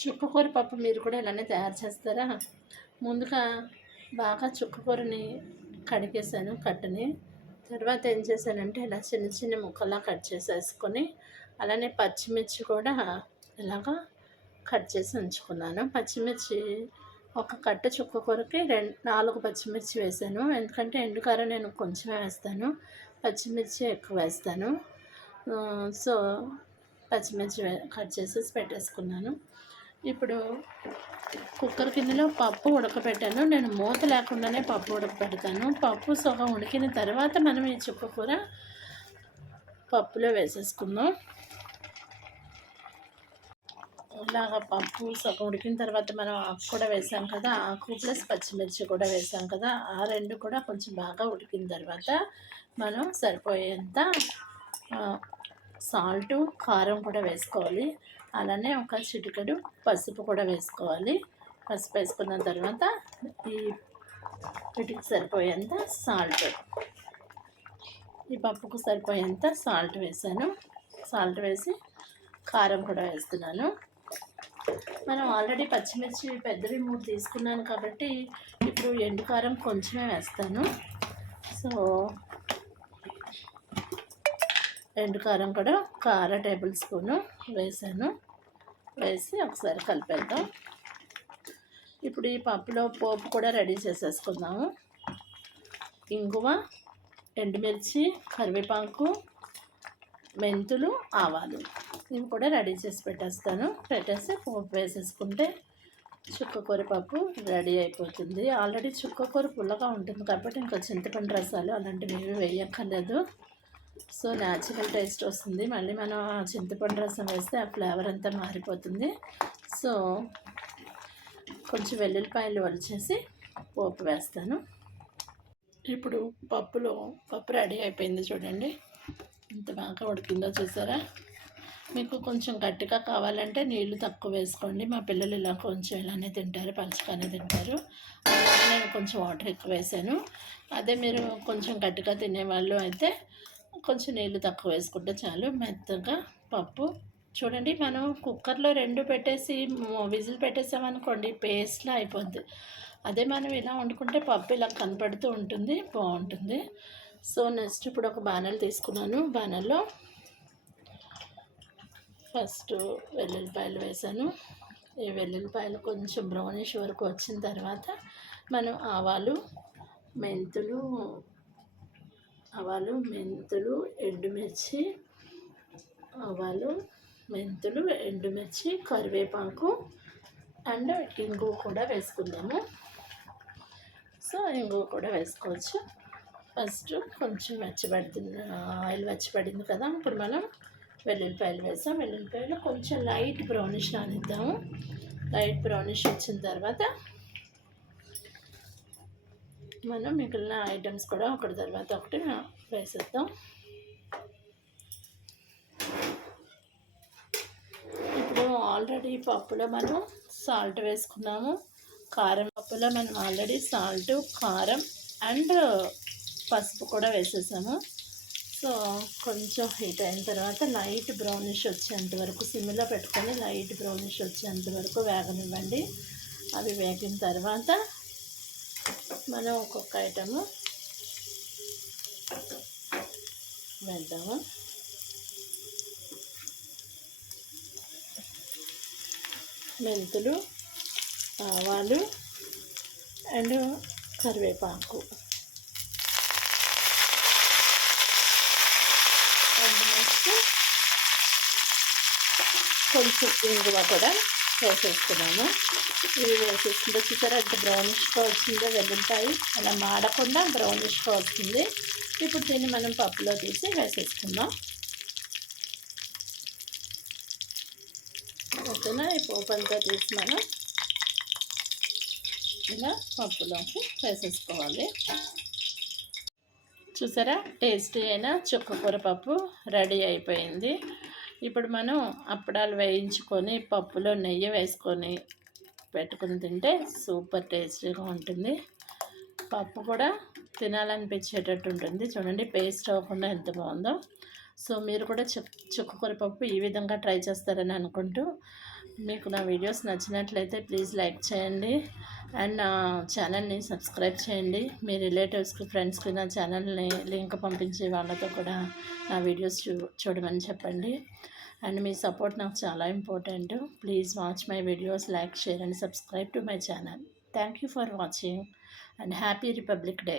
చుక్కకూర పప్పు మీరు కూడా ఇలానే తయారు చేస్తారా? ముందుగా బాగా చుక్కకూరని కడిగేసాను కట్టని. తర్వాత ఏం చేశానంటే ఇలా చిన్న చిన్న ముక్కలా కట్ చేసేసుకొని అలానే పచ్చిమిర్చి కూడా ఇలాగా కట్ చేసి ఉంచుకున్నాను. పచ్చిమిర్చి ఒక కట్ట చుక్కకూరకి రెండు నాలుగు పచ్చిమిర్చి వేసాను. ఎందుకంటే ఎండుకారం నేను కొంచెమే వేస్తాను పచ్చిమిర్చి ఎక్కువ వేస్తాను. సో పచ్చిమిర్చి కట్ చేసేసి పెట్టేసుకున్నాను. ఇప్పుడు కుక్కర్ గిన్నెలో పప్పు ఉడకబెట్టాను. నేను మూత లేకుండానే పప్పు ఉడకబెడతాను. పప్పు సగం ఉడికిన తర్వాత మనం ఈ చుక్క కూర పప్పులో వేసేసుకుందాం. ఇలాగ పప్పు సగం ఉడికిన తర్వాత మనం ఆకు కూడా వేసాం కదా. ఆకు ప్లస్ పచ్చిమిర్చి కూడా వేసాం కదా. ఆ రెండు కూడా కొంచెం బాగా ఉడికిన తర్వాత మనం సరిపోయేంత సాల్ట్ కారం కూడా వేసుకోవాలి. అలానే ఒక చిటికెడు పసుపు కూడా వేసుకోవాలి. పసుపు వేసుకున్న తర్వాత ఈ వీటికి సరిపోయేంత సాల్ట్. ఈ పప్పుకు సరిపోయేంత సాల్ట్ వేసాను. సాల్ట్ వేసి కారం కూడా వేస్తున్నాను. మనం ఆల్రెడీ పచ్చిమిర్చి పెద్దవి మూడు తీసుకున్నాను కాబట్టి ఇప్పుడు ఎండు కారం కొంచెమే వేస్తాను. సో ఎండు కారం కూడా ఒక అర టేబుల్ స్పూను వేసాను. వేసి ఒకసారి కలిపేద్దాం. ఇప్పుడు ఈ పప్పులో పోపు కూడా రెడీ చేసేసుకుందాము. ఇంగువ ఎండుమిర్చి కరివేపాకు మెంతులు ఆవాలు ఇవి కూడా రెడీ చేసి పెట్టేస్తాను. పెట్టేసి పోపు వేసేసుకుంటే చుక్కకూర పప్పు రెడీ అయిపోతుంది. ఆల్రెడీ చుక్కకూర పుల్లగా ఉంటుంది కాబట్టి ఇంకా చింతపండు రసాలు అలాంటివి ఏమి వేయక్కర్లేదు. సో న్యాచురల్ టేస్ట్ వస్తుంది. మళ్ళీ మనం చింతపండు రసం వేస్తే ఆ ఫ్లేవర్ అంతా మారిపోతుంది. సో కొంచెం వెల్లుల్లిపాయలు వలిచేసి పోపు వేస్తాను. ఇప్పుడు పప్పులో పప్పు రెడీ అయిపోయింది చూడండి. ఎంత బాగా ఉడికిందో చూసారా? మీకు కొంచెం గట్టిగా కావాలంటే నీళ్ళు తక్కువ వేసుకోండి. మా పిల్లలు ఇలా కొంచెం ఇలానే తింటారు పలుచగానే తింటారు. అందుకని నేను కొంచెం వాటర్ ఎక్కువ వేసాను. అదే మీరు కొంచెం గట్టిగా తినేవాళ్ళు అయితే కొంచెం నీళ్ళు తక్కువ వేసుకుంటే చాలు. మెత్తగా పప్పు. చూడండి మనం కుక్కర్లో రెండు పెట్టేసి విజిల్ పెట్టేసామనుకోండి పేస్ట్లా అయిపోద్ది. అదే మనం ఇలా వండుకుంటే పప్పు ఇలా కనపడుతూ ఉంటుంది బాగుంటుంది. సో నెక్స్ట్ ఇప్పుడు ఒక బాణలు తీసుకున్నాను. బాణల్లో ఫస్ట్ వెల్లుల్లిపాయలు వేసాను. ఈ వెల్లుల్లిపాయలు కొంచెం బ్రౌనిష్ వరకు వచ్చిన తర్వాత మనం ఆవాలు మెంతులు ఆవాలు మెంతులు ఎండుమిర్చి ఆవాలు మెంతులు ఎండుమిర్చి కరివేపాకు అండ్ ఇంగు కూడా వేసుకుందాము. సో ఇంగు కూడా వేసుకోవచ్చు. ఫస్ట్ కొంచెం వెచ్చబడుతుంది ఆయిల్ వెచ్చబడింది కదా ఇప్పుడు మనం వెల్లుల్లిపాయలు వేసాం. వెల్లుల్లిపాయలు కొంచెం లైట్ బ్రౌనిష్ రానిద్దాము. లైట్ బ్రౌనిష్ వచ్చిన తర్వాత మనం మిగిలిన ఐటమ్స్ కూడా ఒకటి తర్వాత ఒకటి వేసేద్దాం. ఇప్పుడు ఆల్రెడీ పప్పులో మనం సాల్ట్ వేసుకున్నాము. కారం పప్పులో మనం ఆల్రెడీ సాల్ట్ కారం అండ్ పసుపు కూడా వేసేసాము. సో కొంచెం హీట్ అయిన తర్వాత లైట్ బ్రౌనిష్ వచ్చేంత వరకు సిమ్లో పెట్టుకొని లైట్ బ్రౌనిష్ వచ్చేంత వరకు వేగనివ్వండి. అవి వేగిన తర్వాత మనం ఒక్కొక్క ఐటము వేద్దాము. మెంతులు ఆవాలు అండ్ కరివేపాకు. అండ్ నెక్స్ట్ కొంచెం ఇంగువ కూడా. వేసేసుకున్నాము ఇవి వేసేసుకుంటే చూసారా ఎంత బ్రౌనిష్గా వచ్చిందో వెల్లుల్లిపాయ. అలా మాడకుండా బ్రౌనిష్గా వస్తుంది. ఇప్పుడు దీన్ని మనం పప్పులో తీసి వేసేసుకుందాం. ఓకేనా? ఈ పోపంతా తీసి మనం ఇలా పప్పులోకి వేసేసుకోవాలి. చూసారా? టేస్టీ అయిన చుక్కకూర పప్పు రెడీ అయిపోయింది. ఇప్పుడు మనం అప్పడాలు వేయించుకొని పప్పులో నెయ్యి వేసుకొని పెట్టుకుని తింటే సూపర్ టేస్టీగా ఉంటుంది. పప్పు కూడా తినాలనిపించేటట్టు ఉంటుంది. చూడండి పేస్ట్ అవ్వకుండా ఎంత బాగుందో. సో మీరు కూడా చుక్ పప్పు ఈ విధంగా ట్రై చేస్తారని అనుకుంటూ మీకు నా వీడియోస్ నచ్చినట్లయితే ప్లీజ్ లైక్ చేయండి. అండ్ నా ఛానల్ని సబ్స్క్రైబ్ చేయండి. మీ రిలేటివ్స్కి ఫ్రెండ్స్కి నా ఛానల్ని లింక్ పంపించి వాళ్ళతో కూడా నా వీడియోస్ చూ చూడమని చెప్పండి. అండ్ మీ సపోర్ట్ నాకు చాలా important. Please watch my videos like share and subscribe to my channel. Thank you for watching and happy Republic Day.